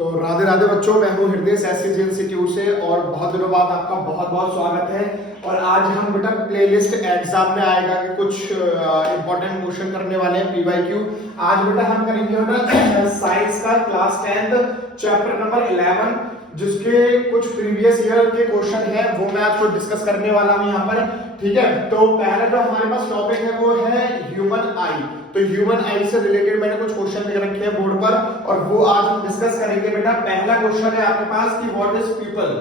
तो राधे राधे बच्चों, मैं हूँ हृदय एससीजी इंस्टीट्यूट से और बहुत दिनों बाद आपका बहुत बहुत स्वागत है। और आज हम बेटा प्लेलिस्ट एग्जाम में आएगा कि कुछ इंपॉर्टेंट क्वेश्चन करने वाले हैं पीवाईक्यू। आज बेटा हम करेंगे बेटा साइंस का क्लास 10 चैप्टर नंबर 11, जिसके कुछ प्रीवियस ईयर के क्वेश्चन है वो मैं आज डिस्कस करने वाला हूँ यहाँ पर। ठीक है, तो पहला जो हमारे पास टॉपिक है वो है ह्यूमन आई। तो ह्यूमन आई से रिलेटेड मैंने कुछ क्वेश्चन लिख रखे हैं बोर्ड पर और वो आज हम डिस्कस करेंगे। बेटा पहला क्वेश्चन है आपके पास कि व्हाट इज पीपल।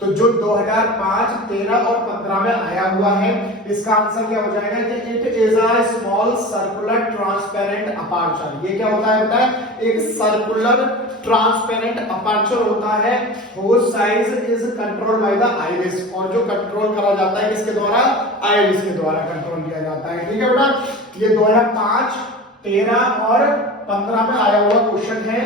तो जो 2005, 13 और 15 में आया हुआ है, इसका आंसर क्या हो जाएगा कि it is a small circular transparent aperture. ये क्या होता है बेटा? एक सर्कुलर ट्रांसपेरेंट अपर्चर होता है whose size is controlled by the iris, और जो कंट्रोल करा जाता है किसके द्वारा? आइरिस के द्वारा कंट्रोल किया जाता है। ठीक है बेटा, ये 2005, 13 और 15 में आया हुआ क्वेश्चन है।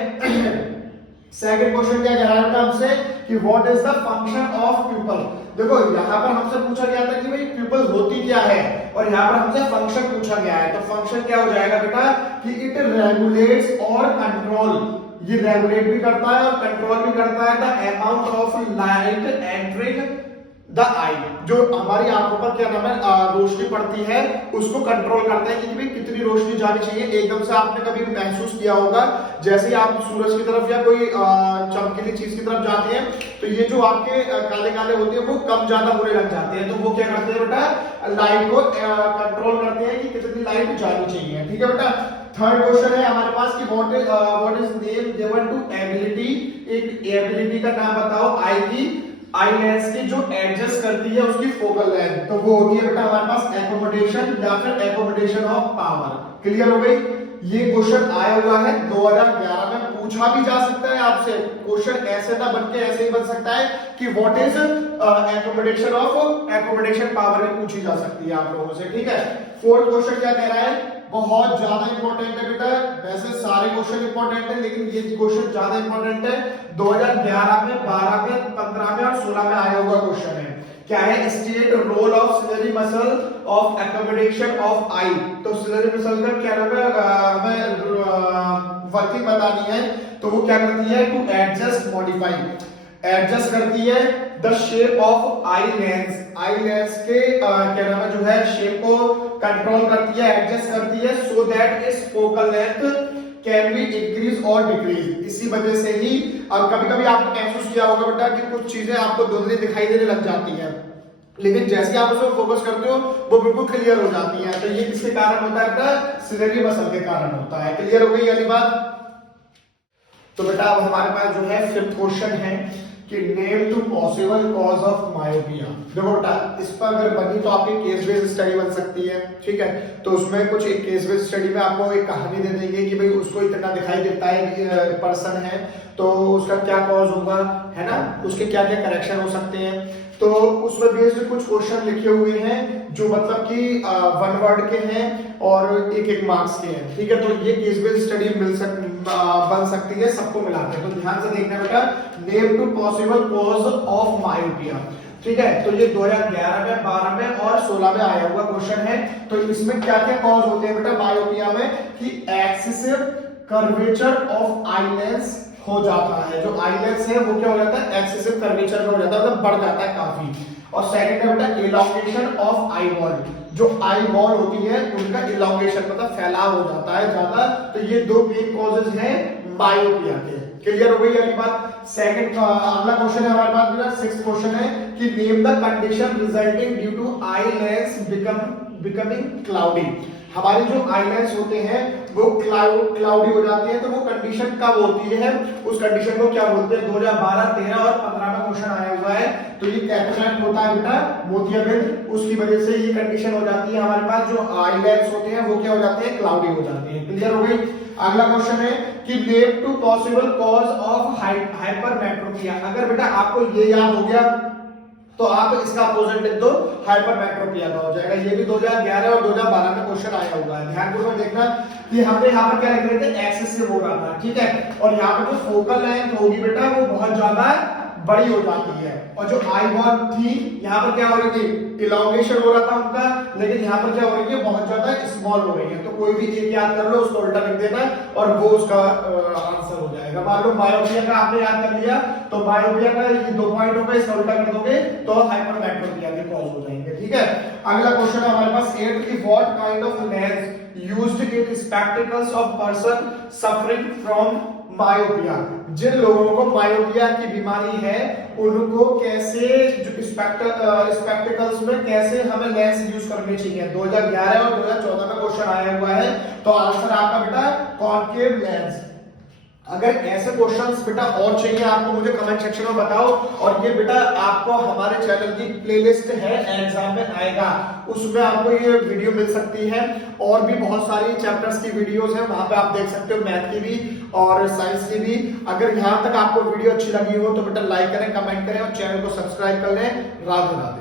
सेकंड क्वेश्चन क्या कह रहा है हमसे कि what is the function of pupil. देखो यहाँ पर हमसे पूछा गया था कि भाई प्यूपल होती क्या है, और यहाँ पर हमसे फंक्शन पूछा गया है। तो फंक्शन क्या हो जाएगा बेटा कि इट रेगुलेट्स और कंट्रोल। ये रेगुलेट भी करता है और कंट्रोल भी करता है the amount of light entering the eye. जो हमारी आंखों पर क्या नाम है रोशनी पड़ती है उसको कंट्रोल करता है कि भाई कितनी रोशनी जानी चाहिए। एकदम से आपने कभी महसूस किया होगा जैसे ही आप सूरज की तरफ या कोई चमकीली चीज की तरफ जाते हैं तो ये जो आपके काले काले होते हैं वो कम ज्यादा होने लग जाते हैं। तो वो क्या करते हैं बेटा? लाइट को कंट्रोल करते हैं कि कितनी लाइट जानी चाहिए। ठीक है बेटा, थर्ड क्वेश्चन है हमारे पास कि what is name given to ability. एक एबिलिटी का नाम बताओ आई की। आई लेंस की जो एडजस्ट करती है उसकी फोकल लेंथ, तो वो होती है बेटा हमारे पास एकोमोडेशन या फिर एकोमोडेशन ऑफ पावर। क्लियर हो गई? ये क्वेश्चन आया हुआ है 2011 में, पूछा भी जा सकता है आपसे। क्वेश्चन ऐसे ना बन के ऐसे ही बन सकता है कि व्हाट इज एकोमोडेशन पावर में पूछी जा सकती है आप लोगों से। ठीक है, फोर्थ क्वेश्चन क्या कह रहा है? बहुत ज्यादा इंपॉर्टेंट है बेटा। वैसे सारे क्वेश्चन इंपॉर्टेंट है लेकिन ये क्वेश्चन ज्यादा इंपॉर्टेंट है। 2011 में, 12 में, 15 में और 16 में आया हुआ क्वेश्चन है। क्या है? State role of ciliary muscle of accommodation of eye. तो सिलरी मसल का क्या नाम है? हमें वर्किंग बतानी है। तो वो क्या करती है? टू एडजस्ट मॉडिफाई, एडजस्ट करती है the shape of eye lens. Eye lens के क्या नाम है जो है शेप को कंट्रोल करती है, एडजस्ट करती है so that it's focal length can be increase और डिक्रीज। इसी वजह से ही अब कभी कभी आपने महसूस किया होगा बेटा कि कुछ चीजें आपको धुंधली दिखाई देने लग जाती हैं, लेकिन जैसे आप उसमें फोकस करते हो वो बिल्कुल क्लियर हो जाती है। तो ये किसके कारण होता है बेटा? सिलेरी मसल के कारण होता है। क्लियर हो गई वाली बात? तो बेटा अब हमारे पास जो है फिफ्थ क्वेश्चन है कि name two possible cause of myopia. देखो बेटा इस पर अगर बनी तो आपकी केस बेस्ड स्टडी बन सकती है। ठीक है, तो उसमें कुछ एक केस बेस्ड स्टडी में आपको एक कहानी दे देंगे कि भाई उसको इतना दिखाई देता है पर्सन है तो उसका क्या कॉज होगा, है ना, उसके क्या क्या करेक्शन हो सकते हैं। तो उसमें बेस्ड कुछ क्वेश्चन लिखे हुए हैं जो मतलब कि 1 वर्ड के हैं और एक मार्क्स के हैं। ठीक है, तो ये केस बेस्ड स्टडी बन सकती है सबको मिला के। तो ध्यान से देखना बेटा, name two possible cause of myopia. ठीक है, तो ये 2011 में, 12 में और 16 में आया हुआ क्वेश्चन है। तो इसमें क्या क्या कॉज होते हैं बेटा मायोपिया में कि excessive curvature of eye lens हो जाता है। जो आई लेंस है वो क्या हो जाता है? एक्सेसिव कर्वेचर में हो जाता है, मतलब बढ़ जाता है काफी। और सेकंड है बेटा इलॉन्गेशन ऑफ आई वॉल। जो आई वॉल होती है उनका इलॉन्गेशन मतलब फैलाव हो जाता है ज्यादा। तो ये दो मेन कॉजेज हैं मायोपिया के। क्लियर हो गई वाली बात? सेकंड अगला क्वेश्चन है हमारे पास बेटा, सिक्स्थ क्वेश्चन है कि name the condition resulting due to eye lens becoming cloudy. हमारे जो आई लेंस होते हैं वो क्लाउडी हो जाती है, तो वो कंडीशन कब होती है? उस कंडीशन को क्या बोलते हैं? 2012, 13 और 15 में क्वेश्चन आया हुआ है। तो ये कैटरैक्ट होता है बेटा मोतियाबिंद, उसकी वजह से ये कंडीशन हो जाती है। हमारे पास जो आई लेंस होते हैं वो क्या हो जाते हैं? क्लाउडी हो जाते हैं। क्लियर हो गई? अगला क्वेश्चन है कि name two possible cause of hypermetropia. अगर बेटा आपको ये याद हो गया तो आप इसका अपोजिट लिख दो, हाइपरमेट्रोपिया का हो जाएगा। ये भी 2011 और 2012 में क्वेश्चन आया हुआ है। ध्यानपूर्वक देखना कि हमने यहाँ पर क्या लिख रहे थे? एक्सेसिव हो रहा था। ठीक है, और यहाँ पर जो फोकल लेंथ होगी बेटा वो बहुत ज्यादा बड़ी हो जाती है। और जो I1 थी यहाँ पर क्या हो रही थी, इलॉन्गेशन हो रहा था उनका, लेकिन यहाँ पर क्या हो रही है, बहुत ज्यादा स्मॉल हो रही है। तो कोई भी एक याद कर लो, उसको उल्टा लिख देना और वो उसका आंसर हो जाएगा। मान लो बायोपिया का आपने याद कर लिया, तो बायोपिया का ये 2 पॉइंट हो गए, इसका उल्टा कर दोगे तो हाइपरमेट्रोपिया के कॉज हो जाएंगे। ठीक है, अगला क्वेश्चन है हमारे पास 8 की what kind of lens used in spectacles of person suffering from myopia. जिन लोगों को मायोपिया की बीमारी है उनको कैसे जो स्पेक्टिकल्स में कैसे हमें लेंस यूज करनी चाहिए। 2011 और 2014 में क्वेश्चन आया हुआ है, तो आंसर आपका बेटा कॉनकेव लेंस। अगर ऐसे क्वेश्चंस बेटा और चाहिए आपको, मुझे कमेंट सेक्शन में बताओ। और ये बेटा आपको हमारे चैनल की प्लेलिस्ट है, एग्जाम में आएगा, उसमें आपको ये वीडियो मिल सकती है। और भी बहुत सारी चैप्टर्स की वीडियोस हैं, वहां पे आप देख सकते हो, मैथ की भी और साइंस की भी। अगर यहां तक आपको वीडियो अच्छी लगी हो तो बेटा लाइक करें, कमेंट करें और चैनल को सब्सक्राइब कर लें। राधे राधे।